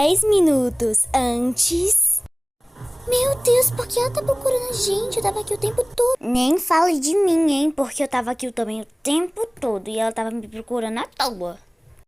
10 minutos antes. Meu Deus, por que ela tá procurando a gente? Eu tava aqui o tempo todo. Nem fale de mim, hein? Porque eu tava aqui também o tempo todo e ela tava me procurando à toa.